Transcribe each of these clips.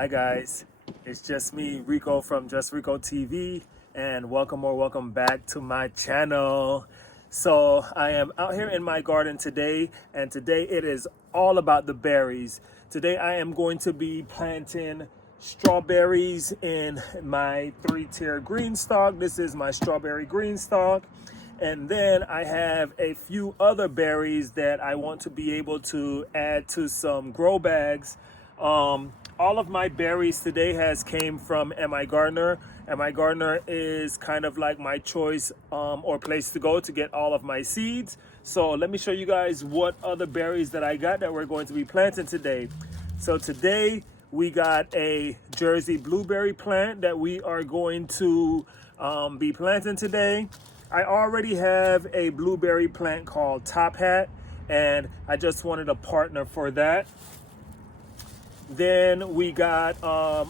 Hi guys, it's just me, Rico from JustReikkoTV, and welcome back to my channel. So I am out here in my garden today, and today it is all about the berries. Today I am going to be planting strawberries in my 3-tier greenstalk. This is my strawberry greenstalk. And then I have a few other berries that I want to be able to add to some grow bags. All of my berries today has came from Mi Gardener. Mi Gardener is kind of like my choice or place to go to get all of my seeds. So let me show you guys what other berries that I got that we're going to be planting today. So today we got a Jersey blueberry plant that we are going to be planting today. I already have a blueberry plant called Top Hat, and I just wanted a partner for that. Then we got our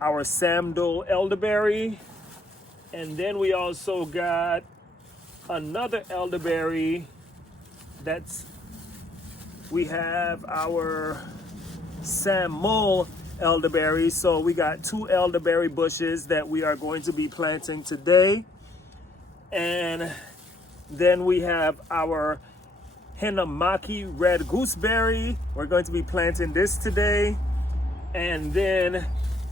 Samdol elderberry, and then we also got another elderberry. We have our Samdol elderberry. So we got 2 elderberry bushes that we are going to be planting today. And then we have our Hinamaki red gooseberry. We're going to be planting this today. And then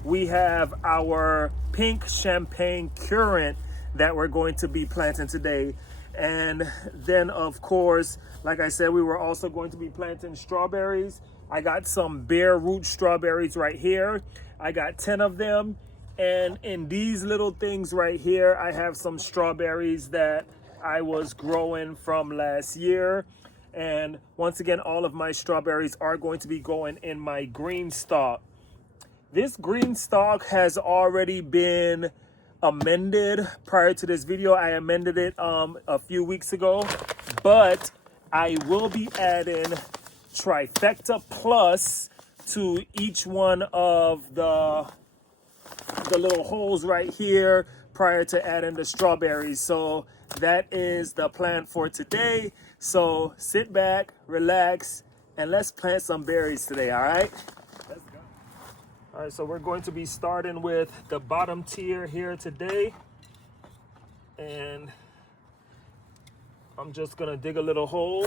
we have our pink champagne currant that we're going to be planting today. And then of course, like I said, we were also going to be planting strawberries. I got some bare root strawberries right here. I got 10 of them. And in these little things right here, I have some strawberries that I was growing from last year. And once again, all of my strawberries are going to be going in my green stalk. This green stalk has already been amended prior to this video. I amended it a few weeks ago, but I will be adding Trifecta Plus to each one of the little holes right here prior to adding the strawberries. So that is the plan for today. So sit back, relax, and let's plant some berries today, all right? Let's go. All right, so we're going to be starting with the bottom tier here today. And I'm just gonna dig a little hole.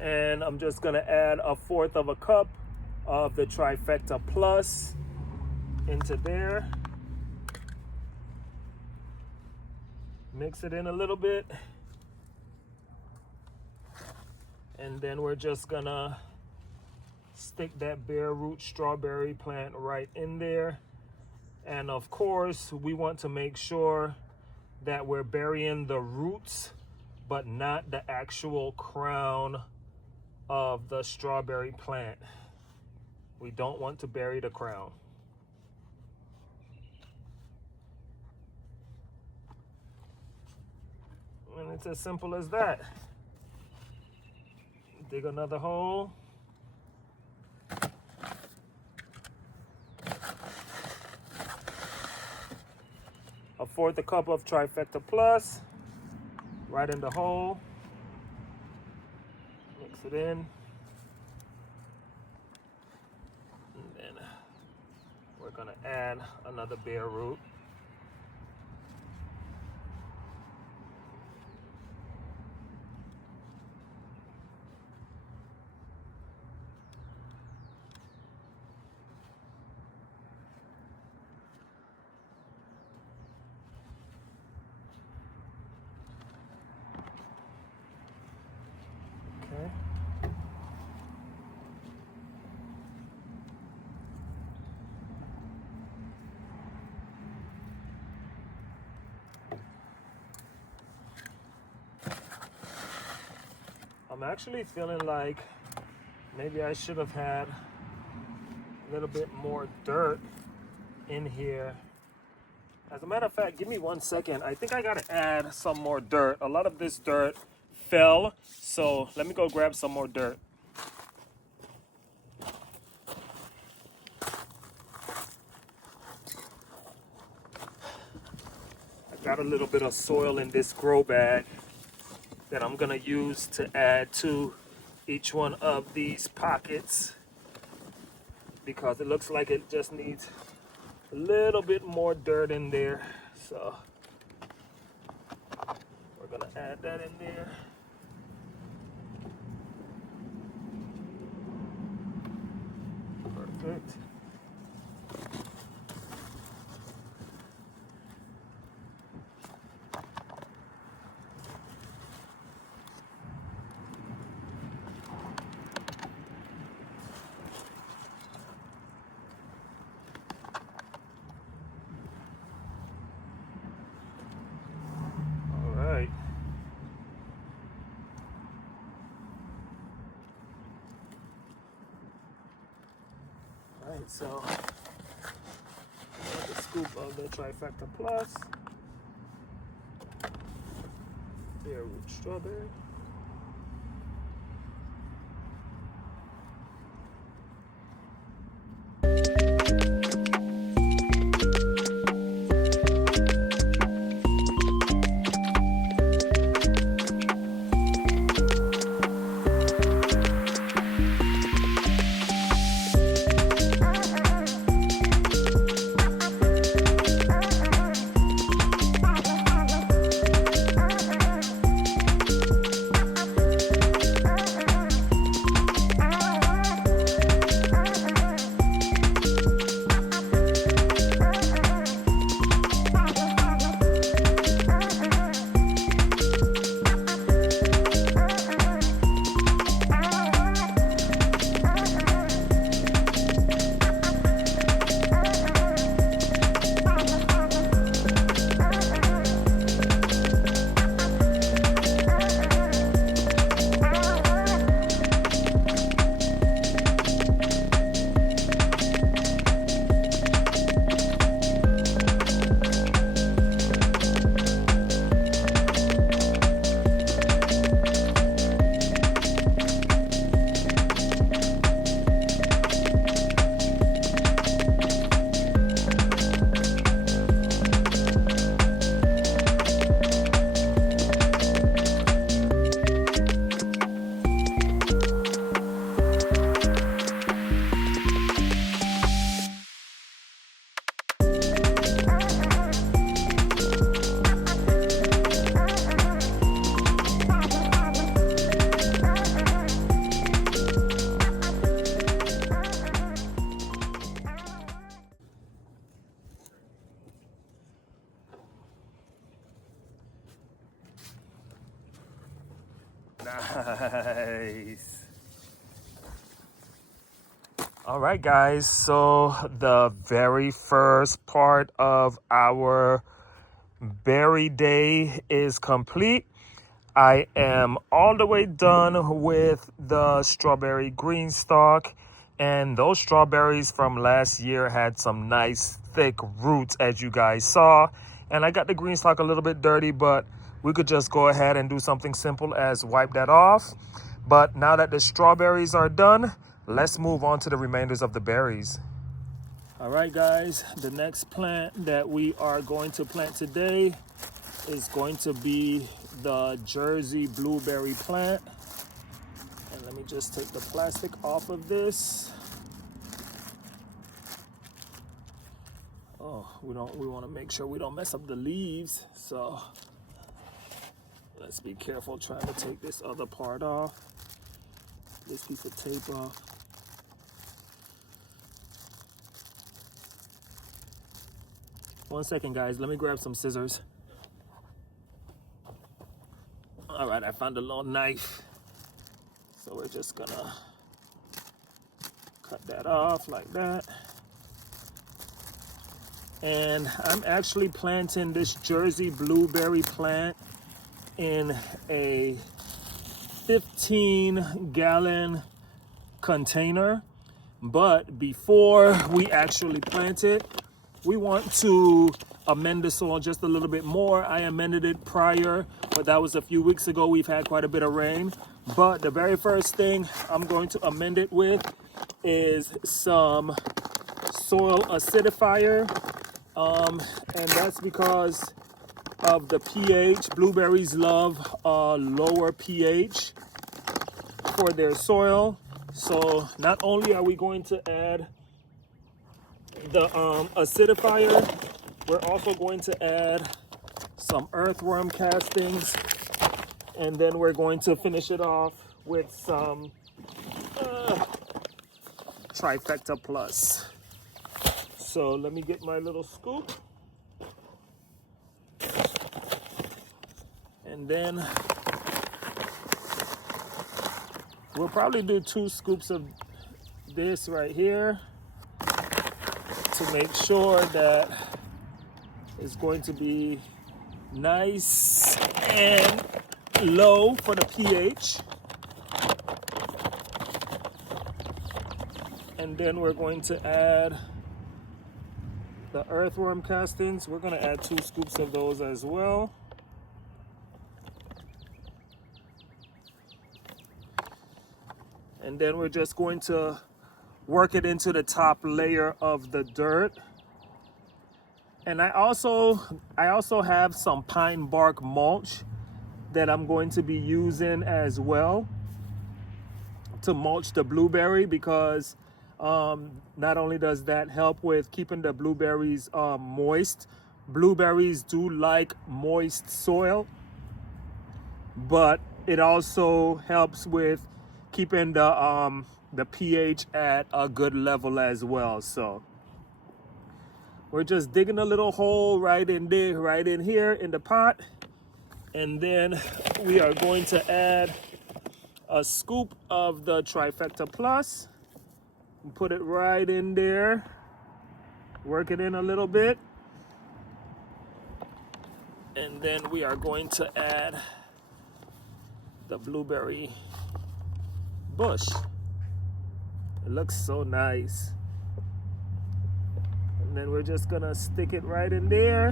And I'm just gonna add 1/4 of a cup of the Trifecta Plus into there. Mix it in a little bit. And then we're just gonna stick that bare root strawberry plant right in there. And of course, we want to make sure that we're burying the roots, but not the actual crown of the strawberry plant. We don't want to bury the crown. And it's as simple as that. Dig another hole. A 1/4 cup of Trifecta Plus right in the hole. Mix it in. And then we're gonna add another bare root. Okay. I'm actually feeling like maybe I should have had a little bit more dirt in here. As a matter of fact, give me 1 second. I think I gotta add some more dirt. A lot of this dirt fell, so let me go grab some more dirt. I got a little bit of soil in this grow bag. that I'm gonna use to add to each one of these pockets, because it looks like it just needs a little bit more dirt in there. So we're gonna add that in there. Perfect. Alright, so the scoop of the Trifecta Plus, bare root strawberry. Nice. All right, guys, so the very first part of our berry day is complete. I am all the way done with the strawberry greenstalk, and those strawberries from last year had some nice thick roots, as you guys saw. And I got the greenstalk a little bit dirty, but we could just go ahead and do something simple as wipe that off. But now that the strawberries are done, let's move on to the remainders of the berries. All right, guys, the next plant that we are going to plant today is going to be the Jersey blueberry plant. And let me just take the plastic off of this. Oh, we want to make sure we don't mess up the leaves, so let's be careful trying to take this other part off, this piece of tape off. One second, guys, let me grab some scissors. All right, I found a little knife, so we're just gonna cut that off like that. And I'm actually planting this Jersey blueberry plant in a 15-gallon container. But before we actually plant it, we want to amend the soil just a little bit more. I amended it prior, but that was a few weeks ago. We've had quite a bit of rain. But the very first thing I'm going to amend it with is some soil acidifier. And that's because of the pH. Blueberries love a lower pH for their soil. So not only are we going to add the acidifier, we're also going to add some earthworm castings, and then we're going to finish it off with some Trifecta Plus. So let me get my little scoop, and then we'll probably do 2 scoops of this right here to make sure that it's going to be nice and low for the pH. And then we're going to add the earthworm castings. We're going to add 2 scoops of those as well. And then we're just going to work it into the top layer of the dirt. And I also have some pine bark mulch that I'm going to be using as well to mulch the blueberry, because not only does that help with keeping the blueberries moist. Blueberries do like moist soil, but it also helps with keeping the pH at a good level as well. So we're just digging a little hole right in there, right in here in the pot, and then we are going to add a scoop of the Trifecta Plus. Put it right in there, work it in a little bit, and then we are going to add the blueberry bush. It looks so nice. And then we're just gonna stick it right in there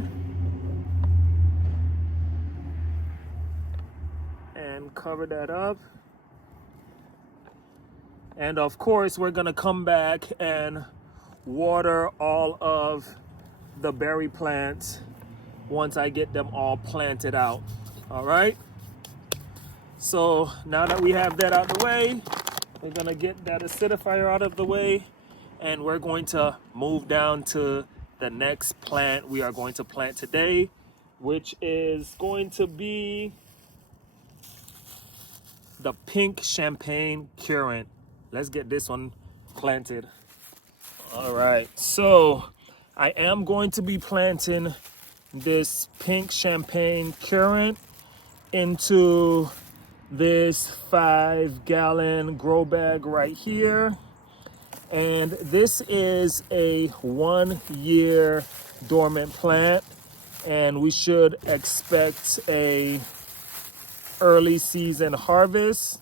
and cover that up. And of course, we're gonna come back and water all of the berry plants once I get them all planted out. All right. So now that we have that out of the way, we're gonna get that acidifier out of the way, and we're going to move down to the next plant we are going to plant today, which is going to be the pink champagne currant. Let's get this one planted. All right, so I am going to be planting this pink champagne currant into this 5-gallon grow bag right here. And this is a 1-year dormant plant, and we should expect a early season harvest.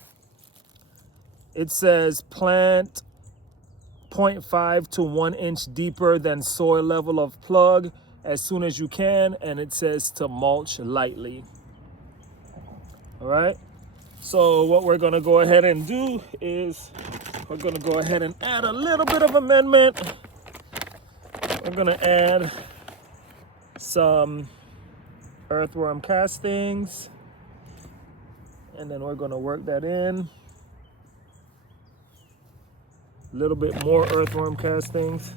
It says plant 0.5 to 1 inch deeper than soil level of plug as soon as you can, and it says to mulch lightly. All right, so what we're gonna go ahead and do is we're gonna go ahead and add a little bit of amendment. We're gonna add some earthworm castings, and then we're gonna work that in. A little bit more earthworm castings.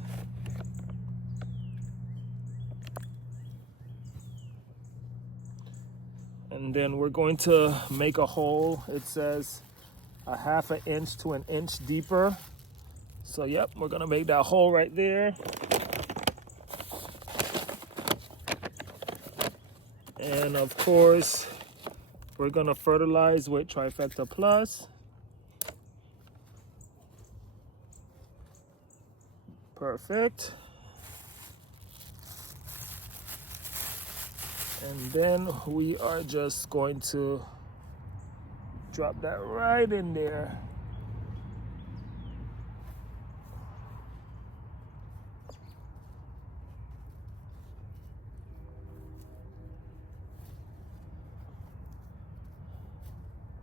And then we're going to make a hole. It says a 1/2 inch to 1 inch deeper. So yep, we're gonna make that hole right there. And of course, we're gonna fertilize with Trifecta Plus. Perfect. And then we are just going to drop that right in there.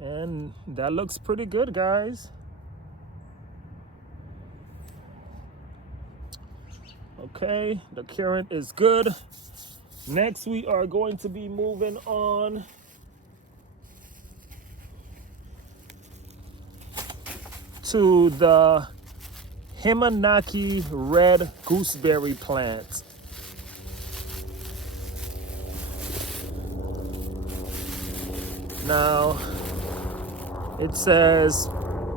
And that looks pretty good, guys. Okay, the currant is good. Next, we are going to be moving on to the Himanaki red gooseberry plant. Now, it says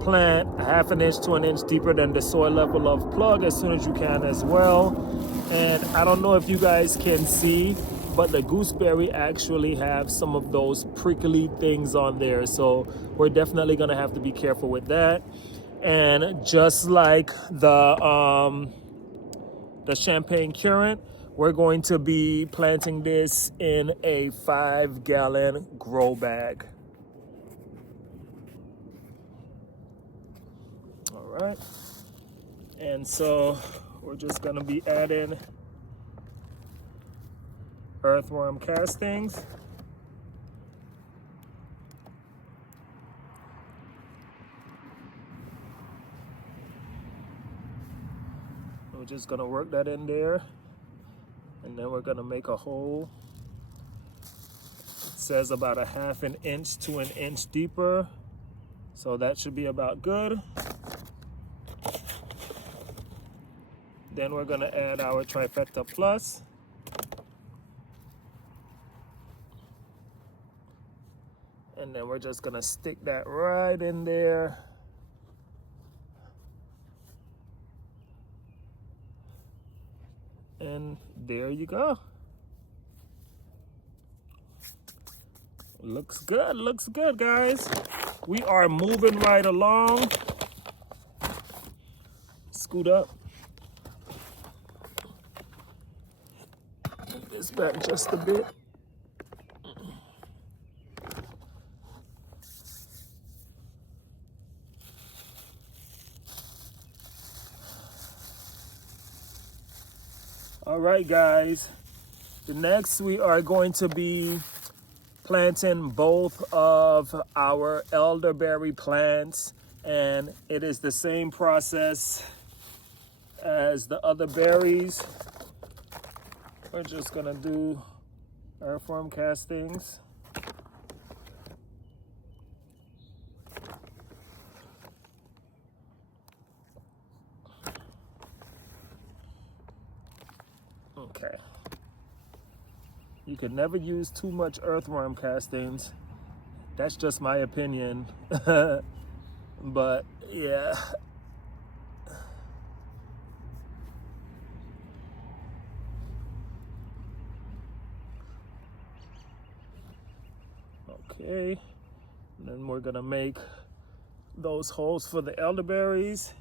plant a half an inch to an inch deeper than the soil level of plug as soon as you can as well. And I don't know if you guys can see, but the gooseberry actually have some of those prickly things on there. So we're definitely gonna have to be careful with that. And just like the champagne currant, we're going to be planting this in a 5-gallon grow bag. All right. And so we're just going to be adding earthworm castings. We're just going to work that in there. And then we're going to make a hole. It says about a half an inch to an inch deeper. So that should be about good. Then we're going to add our trifecta plus. And then we're just going to stick that right in there. And there you go. Looks good, guys. We are moving right along. Scoot up. Move this back just a bit. All right, guys. The next we are going to be planting both of our elderberry plants, and it is the same process as the other berries. We're just gonna do earthworm castings. Okay. You can never use too much earthworm castings. That's just my opinion. But yeah. Okay. And then we're gonna make those holes for the elderberries.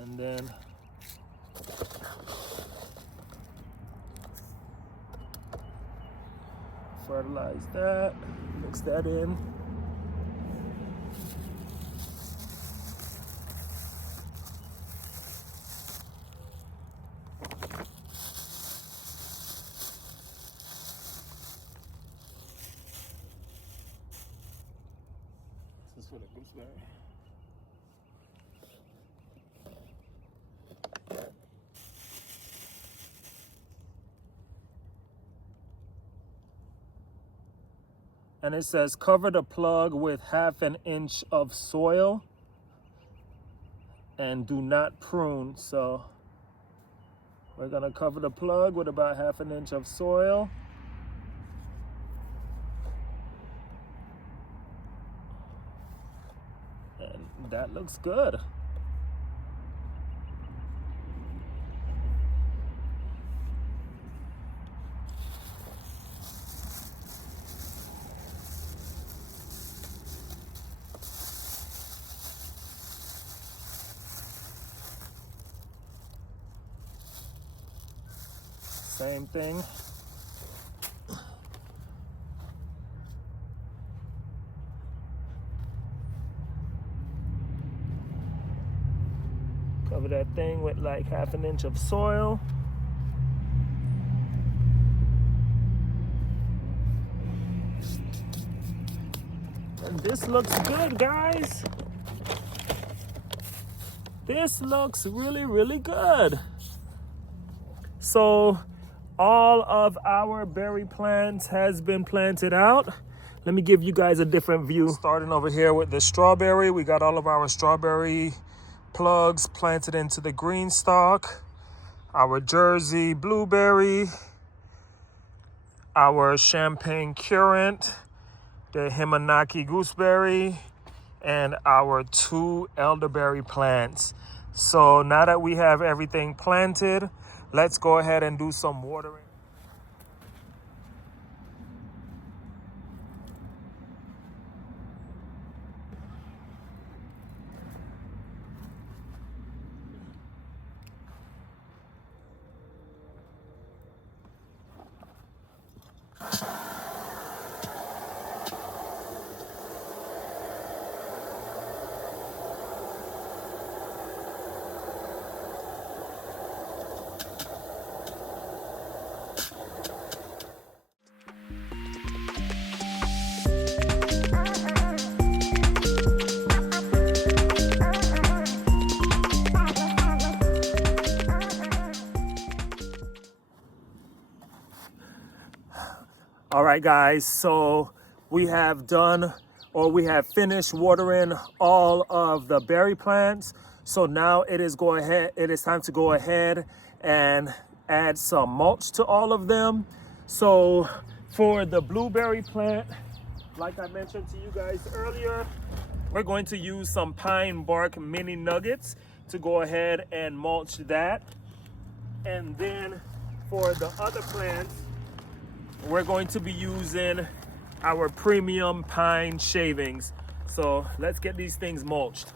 And then fertilize that, mix that in. This is for the gooseberry. And it says cover the plug with half an inch of soil and do not prune. So we're gonna cover the plug with about half an inch of soil. And that looks good. Same thing. Cover that thing with like half an inch of soil. And this looks good, guys. This looks really, really good. so all of our berry plants has been planted out. Let me give you guys a different view. Starting over here with the strawberry, we got all of our strawberry plugs planted into the green stalk. Our Jersey blueberry, our champagne currant, the Himanaki gooseberry, and our 2 elderberry plants. So now that we have everything planted, let's go ahead and do some watering. All right, guys, so we have finished watering all of the berry plants. So now it is time to go ahead and add some mulch to all of them. So for the blueberry plant, like I mentioned to you guys earlier, we're going to use some pine bark mini nuggets to go ahead and mulch that. And then for the other plants, we're going to be using our premium pine shavings. So let's get these things mulched.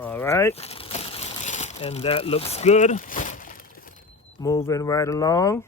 All right, and that looks good. Moving right along.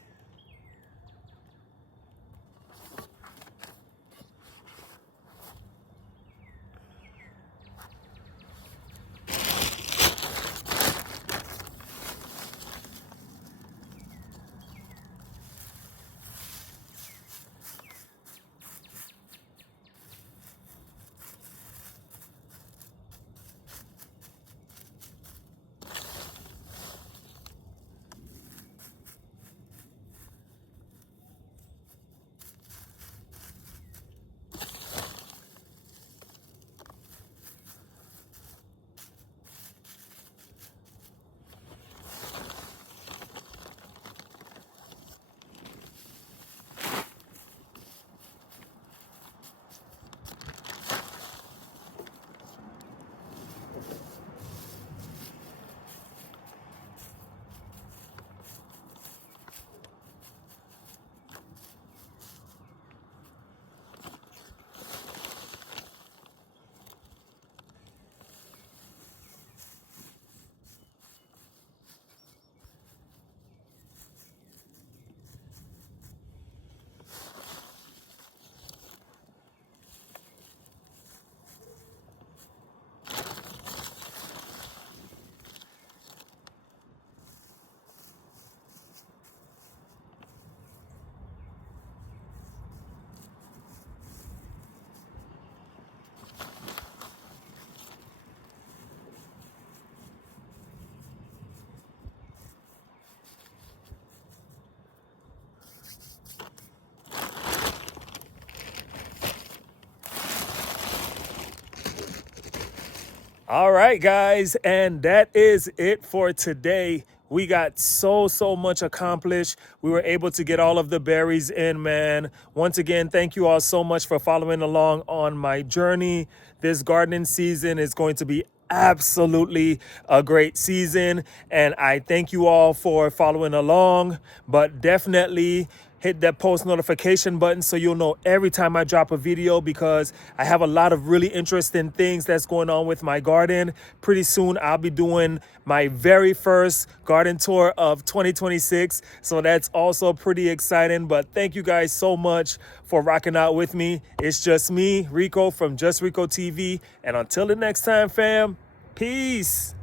All right, guys, and that is it for today. We got so much accomplished. We were able to get all of the berries in, man. Once again, thank you all so much for following along on my journey. This gardening season is going to be absolutely a great season, and I thank you all for following along. But definitely hit that post notification button so you'll know every time I drop a video, because I have a lot of really interesting things that's going on with my garden. Pretty soon I'll be doing my very first garden tour of 2026, so that's also pretty exciting. But thank you guys so much for rocking out with me. It's just me, Rico from JustReikkoTV, and until the next time, fam, peace.